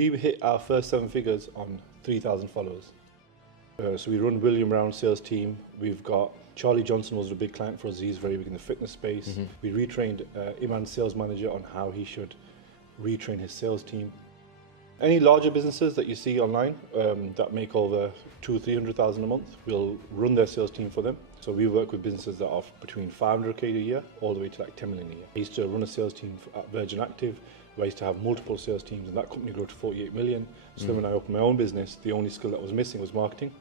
We hit our first 7 figures on 3,000 followers. So we run William Round sales team. We've got Charlie Johnson was a big client for us. He's very big in the fitness space. We retrained Iman's sales manager on how he should retrain his sales team. Any larger businesses that you see online that make over 200,000-300,000 a month, we'll run their sales team for them. So we work with businesses that are between 500k a year all the way to like 10 million a year. I used to run a sales team at Virgin Active, where I used to have multiple sales teams, and that company grew to 48 million. So then when I opened my own business, the only skill that was missing was marketing.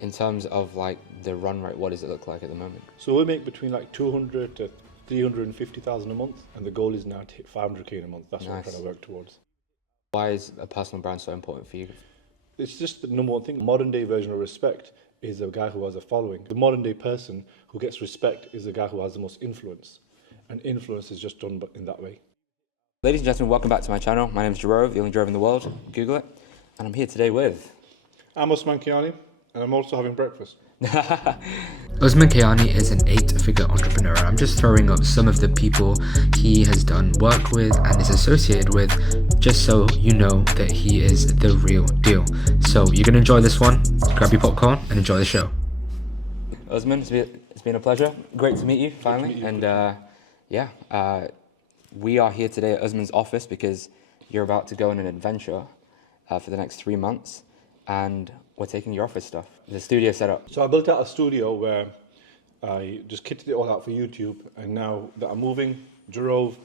In terms of like the run rate, what does it look like at the moment? So we make between like 200 to 350,000 a month, and the goal is now to hit 500k in a month. That's what I'm trying to work towards. Why is a personal brand so important for you? It's just the number one thing. Modern day version of respect is a guy who has a following. The modern day person who gets respect is the guy who has the most influence. And influence is just done in that way. Ladies and gentlemen, welcome back to my channel. My name is Jerome, the only Jerome in the world. Google it. And I'm here today with... I'm Usman Kayani, and I'm also having breakfast. Usman Kayani is an 8-figure entrepreneur. I'm just throwing up some of the people he has done work with and is associated with, just so you know that he is the real deal. So you're going to enjoy this one. Grab your popcorn and enjoy the show. Usman, it's been a pleasure. Great to meet you finally. We are here today at Usman's office because you're about to go on an adventure for the next 3 months, and we're taking your office stuff. The studio set up. So I built out a studio where I just kitted it all out for YouTube, and now that I'm moving, Jerome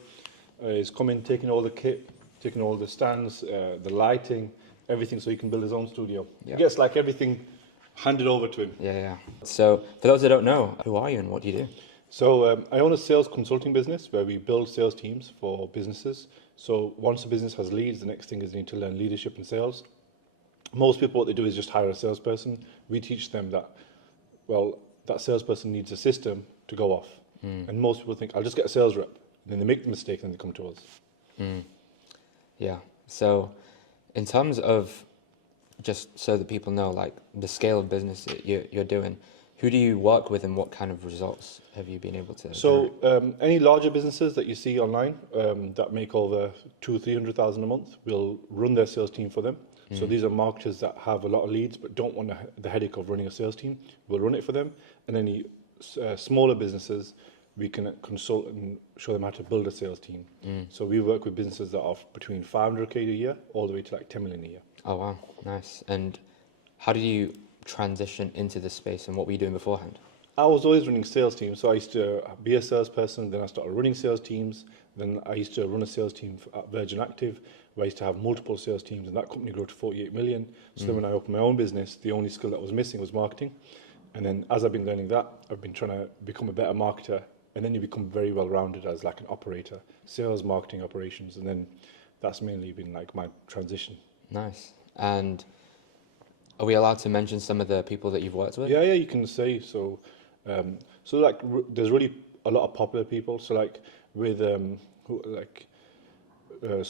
is coming, taking all the kit, taking all the stands, the lighting, everything, so he can build his own studio. He gets like everything handed over to him. Yeah. So for those that don't know, who are you and what do you do? So I own a sales consulting business where we build sales teams for businesses. So once a business has leads, the next thing is they need to learn leadership and sales. Most people, what they do is just hire a salesperson. We teach them that, well, that salesperson needs a system to go off. And most people think, I'll just get a sales rep. And then they make the mistake and they come to us. Yeah. So in terms of, just so that people know, like the scale of business that you're doing, who do you work with and what kind of results have you been able to So any larger businesses that you see online that make over 200,000-300,000 a month, we'll run their sales team for them. So these are marketers that have a lot of leads but don't want the headache of running a sales team. We'll run it for them. And any smaller businesses, we can consult and show them how to build a sales team. So we work with businesses that are between 500k a year all the way to like 10 million a year. Oh wow, nice. And how did you transition into this space, and what were you doing beforehand? I was always running sales teams. So I used to be a salesperson, then I started running sales teams. Then I used to run a sales team at Virgin Active, where I used to have multiple sales teams, and that company grew to 48 million. So then when I opened my own business, the only skill that was missing was marketing. And then as I've been learning that, I've been trying to become a better marketer. And then you become very well-rounded as like an operator, sales, marketing, operations. And then that's mainly been like my transition. Nice. And are we allowed to mention some of the people that you've worked with? Yeah, you can say so. So like there's really a lot of popular people. So like with so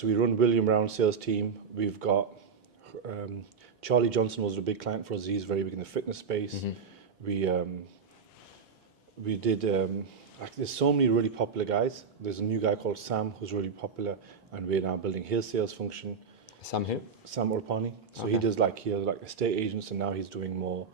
we run William Round sales team. We've got Charlie Johnson was a big client for us. He's very big in the fitness space. We did there's so many really popular guys. There's a new guy called Sam who's really popular, and we're now building his sales function. Sam who? Sam Urpani. So he has like estate agents, and now he's doing more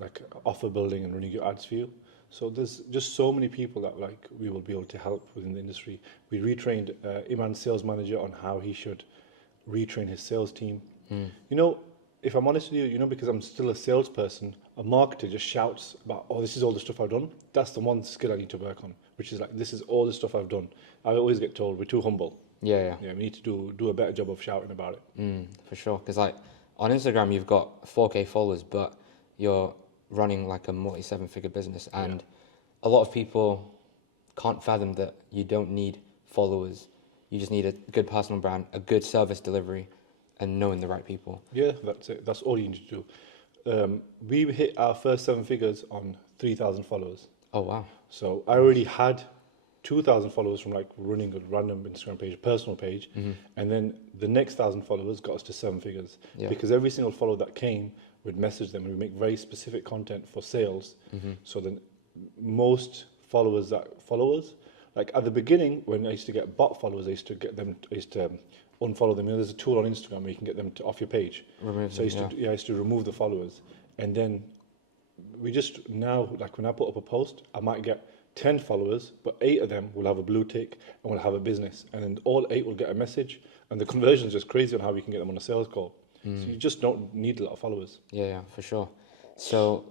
like offer building and running your ads for you. So there's just so many people that like we will be able to help within the industry. We retrained Iman's sales manager on how he should retrain his sales team. You know, if I'm honest with you, because I'm still a salesperson, a marketer just shouts about, oh, this is all the stuff I've done. That's the one skill I need to work on, which is like, this is all the stuff I've done. I always get told we're too humble. Yeah, we need to do a better job of shouting about it. For sure, because like on Instagram you've got 4k followers, but you're running like a multi-7-figure business, and a lot of people can't fathom that you don't need followers. You just need a good personal brand, a good service delivery, and knowing the right people. Yeah, that's it. That's all you need to do. We hit our first 7 figures on 3,000 followers. Oh wow! So I already had 2,000 followers from like running a random Instagram page, a personal page, and then the next 1,000 followers got us to 7 figures. Because every single follower that came, we'd message them, and we make very specific content for sales. So then most followers that follow us, like at the beginning when I used to get bot followers, I used to unfollow them. You know, there's a tool on Instagram where you can get them off your page. Remove So them, I used to remove the followers, and then we just now, like when I put up a post, I might get 10 followers, but 8 of them will have a blue tick and will have a business, and then all 8 will get a message, and the conversion is just crazy on how we can get them on a sales call. So you just don't need a lot of followers. Yeah, for sure. So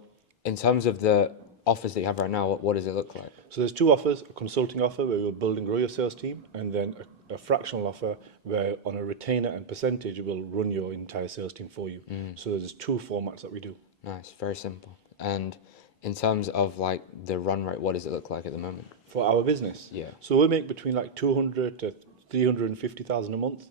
in terms of the offers that you have right now, what does it look like? So there's 2 offers: a consulting offer where we'll build and grow your sales team, and then a fractional offer where on a retainer and percentage we'll run your entire sales team for you. So there's 2 formats that we do. Nice, very simple. And in terms of like the run rate, what does it look like at the moment? For our business? Yeah. So we make between like 200 to 350,000 a month.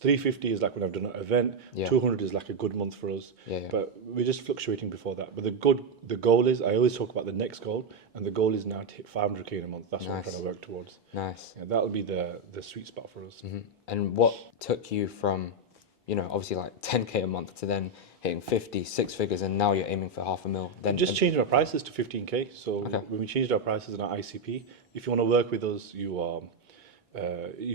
350 is like when I've done an event. Yeah. 200 is like a good month for us. Yeah. But we're just fluctuating before that. But the goal is, I always talk about the next goal, and the goal is now to hit 500k in a month. That's what I'm trying to work towards. Nice. Yeah, that'll be the sweet spot for us. And what took you from, obviously like 10k a month to then hitting 50, 6 figures, and now you're aiming for $500,000? Then Just changing our prices to 15k. So Okay. when we changed our prices in our ICP, if you want to work with us, you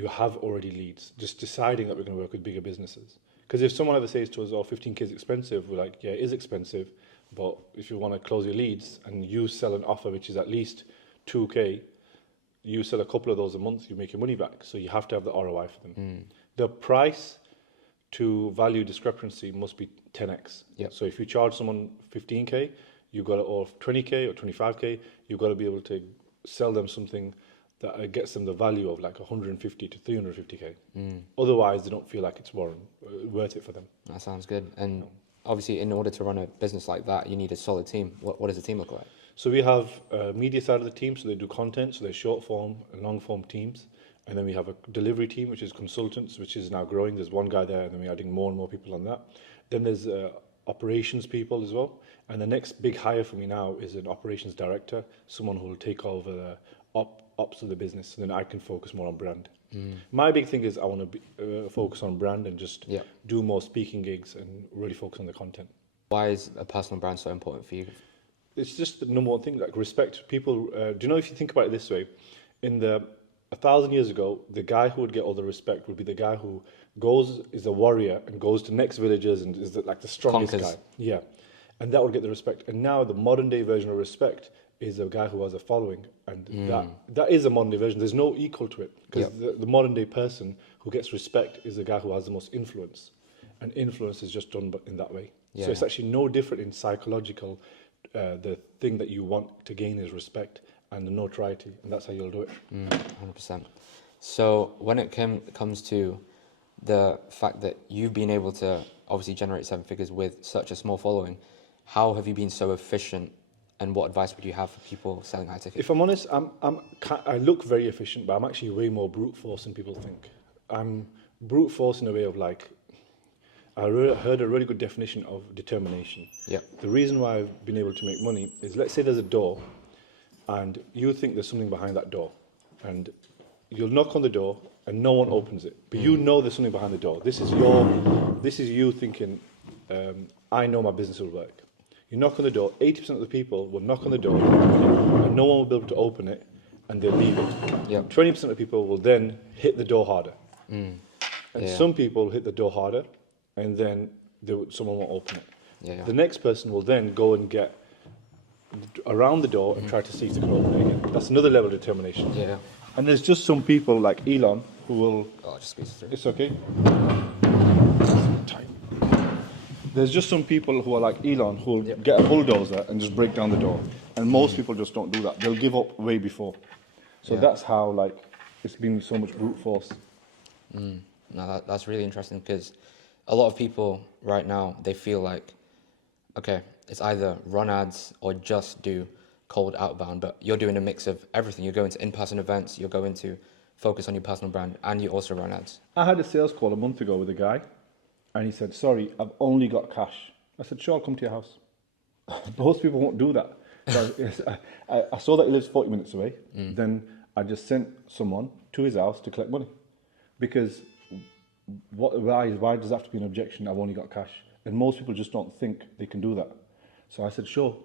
have already leads. Just deciding that we're going to work with bigger businesses. Because if someone ever says to us, "Oh, 15k is expensive," we're like, "Yeah, it is expensive, but if you want to close your leads and you sell an offer which is at least 2k, you sell a couple of those a month, you make your money back." So you have to have the ROI for them. The price to value discrepancy must be 10x. Yep. So if you charge someone 15k, you've got to, or 20k or 25k, you've got to be able to sell them something that gets them the value of like 150 to 350k. Otherwise, they don't feel like it's worth it for them. That sounds good. And obviously, in order to run a business like that, you need a solid team. What does the team look like? So we have a media side of the team, so they do content, so they're short form and long form teams. And then we have a delivery team, which is consultants, which is now growing. There's one guy there, and then we're adding more and more people on that. Then there's operations people as well. And the next big hire for me now is an operations director, someone who will take over the ops of the business, and then I can focus more on brand. My big thing is I want to focus on brand and just do more speaking gigs and really focus on the content. Why is a personal brand so important for you? It's just the number one thing, like respect. People, do you know, if you think about it this way, 1,000 years ago, the guy who would get all the respect would be the guy who is a warrior and goes to next villages and is like the strongest Conquers. guy. Yeah. And that would get the respect. And now the modern day version of respect is a guy who has a following. And that is a modern day version. There's no equal to it. Because the modern day person who gets respect is the guy who has the most influence. And influence is just done in that way. Yeah. So it's actually no different in psychological. The thing that you want to gain is respect and the notoriety, and that's how you'll do it. 100%. So when it comes to the fact that you've been able to obviously generate 7 figures with such a small following, how have you been so efficient, and what advice would you have for people selling high ticket? If I'm honest, I look very efficient, but I'm actually way more brute force than people think. I'm brute force in a way of like, I heard a really good definition of determination. Yeah. The reason why I've been able to make money is, let's say there's a door, and you think there's something behind that door, and you'll knock on the door and no one opens it, but you know there's something behind the door. This is you thinking, I know my business will work. You knock on the door, 80% of the people will knock on the door and no one will be able to open it, and they'll leave it. Yep. 20% of people will then hit the door harder. And Yeah. some people hit the door harder and then someone will open it. Yeah. The next person will then go and get around the door and try to see if they can open it again. That's another level of determination. Yeah. And there's just some people like Elon who will... Oh, just squeeze through. It's okay. Tight. There's just some people who are like Elon who will get a bulldozer and just break down the door. And most people just don't do that. They'll give up way before. So that's how like it's been so much brute force. No, that's really interesting, because a lot of people right now, they feel like, okay, it's either run ads or just do cold outbound, but you're doing a mix of everything. You're going to in-person events, you're going to focus on your personal brand, and you also run ads. I had a sales call a month ago with a guy, and he said, "Sorry, I've only got cash." I said, "Sure, I'll come to your house." Most people won't do that. So I saw that he lives 40 minutes away. Then I just sent someone to his house to collect money. Because why does that have to be an objection? I've only got cash. And most people just don't think they can do that. So I said, "Sure,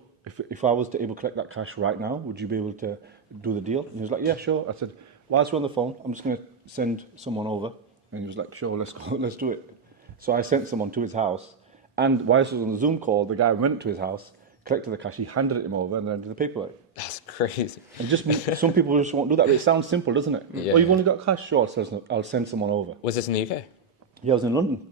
if I was to able to collect that cash right now, would you be able to do the deal?" And he was like, "Yeah, sure." I said, "Whilst we're on the phone, I'm just going to send someone over, And he was like, sure, let's go, let's do it. So I sent someone to his house, and whilst I was on the Zoom call, the guy went to his house, collected the cash, he handed it him over, and then did the paperwork. That's crazy. And just some people just won't do that, but it sounds simple, doesn't it? Yeah. Oh, you've only got cash? Sure, I'll send someone over. Was this in the UK? Yeah, I was in London.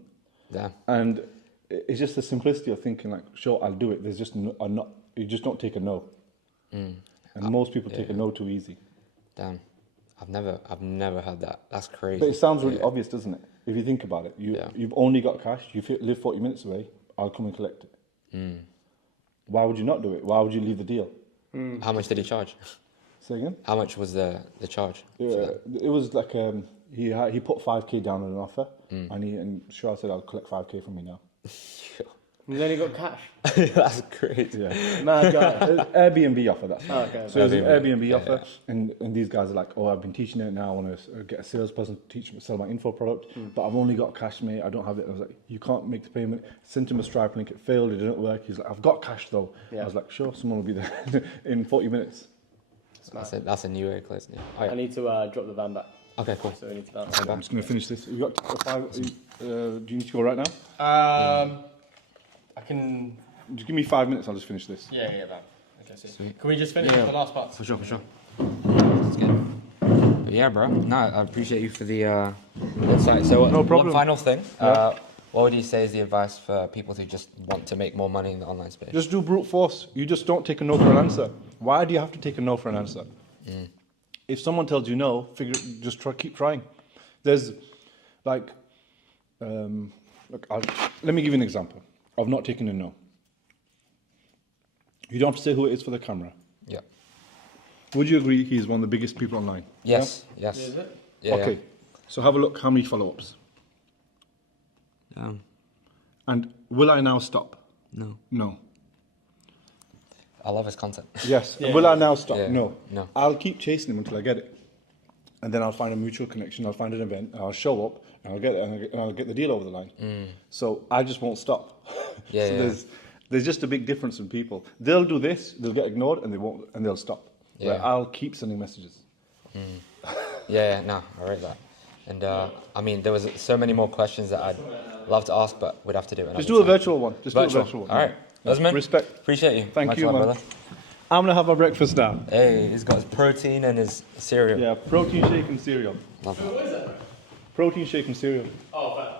Damn. And it's just the simplicity of thinking like, sure, I'll do it. There's just you just don't take a no. And most people take a no too easy. Damn. I've never had that. That's crazy. But it sounds really obvious, doesn't it? If you think about it, you've only got cash. You live 40 minutes away. I'll come and collect it. Why would you not do it? Why would you leave the deal? How much did he charge? Say again? How much was the charge? It was like he put 5k down on an offer, and sure, I said I'll collect 5k from you now. You've only got cash. That's crazy. Yeah. Mad guy. Airbnb offer, that's Oh, okay. So it was an Airbnb yeah, offer, and these guys are like, oh, I've been teaching it now, I want to get a salesperson to teach me sell my info product, but I've only got cash, mate, I don't have it. I was like, you can't make the payment. Sent him a Stripe link, it failed, it didn't work. He's like, I've got cash though. Yeah. I was like, sure, someone will be there in 40 minutes. That's a new way of closing it. Oh, I yeah. need to drop the van back. Okay, cool. So we need to bounce. I'm just going to finish this. You got 5, do you need to go right now? I can. Just give me 5 minutes, I'll just finish this. Yeah, that. Okay, so can we just finish the last part? For sure. That's good. But yeah, bro. No, I appreciate you for the insight. So No problem. one final thing. Yeah. What would you say is the advice for people who just want to make more money in the online space? Just do brute force. You just don't take a no for an answer. Why do you have to take a no for an answer? If someone tells you no, keep trying. There's like, let me give you an example of not taking a no. You don't have to say who it is for the camera. Yeah. Would you agree he's one of the biggest people online? Yes. Yeah, is it? Yeah. Okay. So have a look how many follow-ups. And will I now stop? No. No. I love his content. Yes. Yeah. Will I now stop? Yeah. No. No. I'll keep chasing him until I get it. And then I'll find a mutual connection, I'll find an event, and I'll show up, and I'll get it, and I'll get the deal over the line. So I just won't stop. Yeah, So yeah. there's just a big difference in people. They'll do this, they'll get ignored, and they'll stop. Yeah. Where I'll keep sending messages. Yeah, no, I rate that. And I mean, there was so many more questions that I'd love to ask, but we'd have to do it. Just do a virtual one. Just do a virtual one. All right. Yeah. Usman, Respect. appreciate you. Thank Much you, love, man. brother. I'm gonna have my breakfast now. Hey, he's got his protein and his cereal. Yeah, protein shake and cereal. Love it. What is that? Protein shake and cereal. Oh, fair.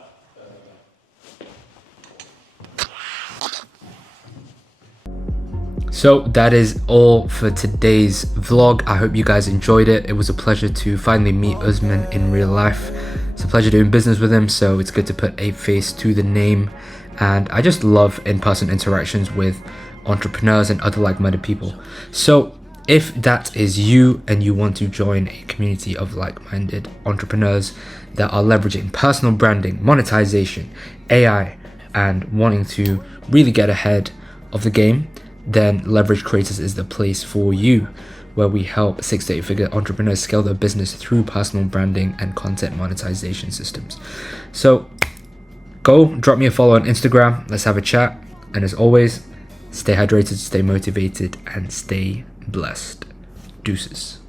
So that is all for today's vlog. I hope you guys enjoyed it. It was a pleasure to finally meet Usman in real life. It's a pleasure doing business with him, so it's good to put a face to the name. And I just love in-person interactions with entrepreneurs and other like-minded people. So if that is you and you want to join a community of like-minded entrepreneurs that are leveraging personal branding, monetization, AI, and wanting to really get ahead of the game, then Leverage Creators is the place for you, where we help 6 to 8 figure entrepreneurs scale their business through personal branding and content monetization systems. So go drop me a follow on Instagram. Let's have a chat. And as always, stay hydrated, stay motivated, and stay blessed. Deuces.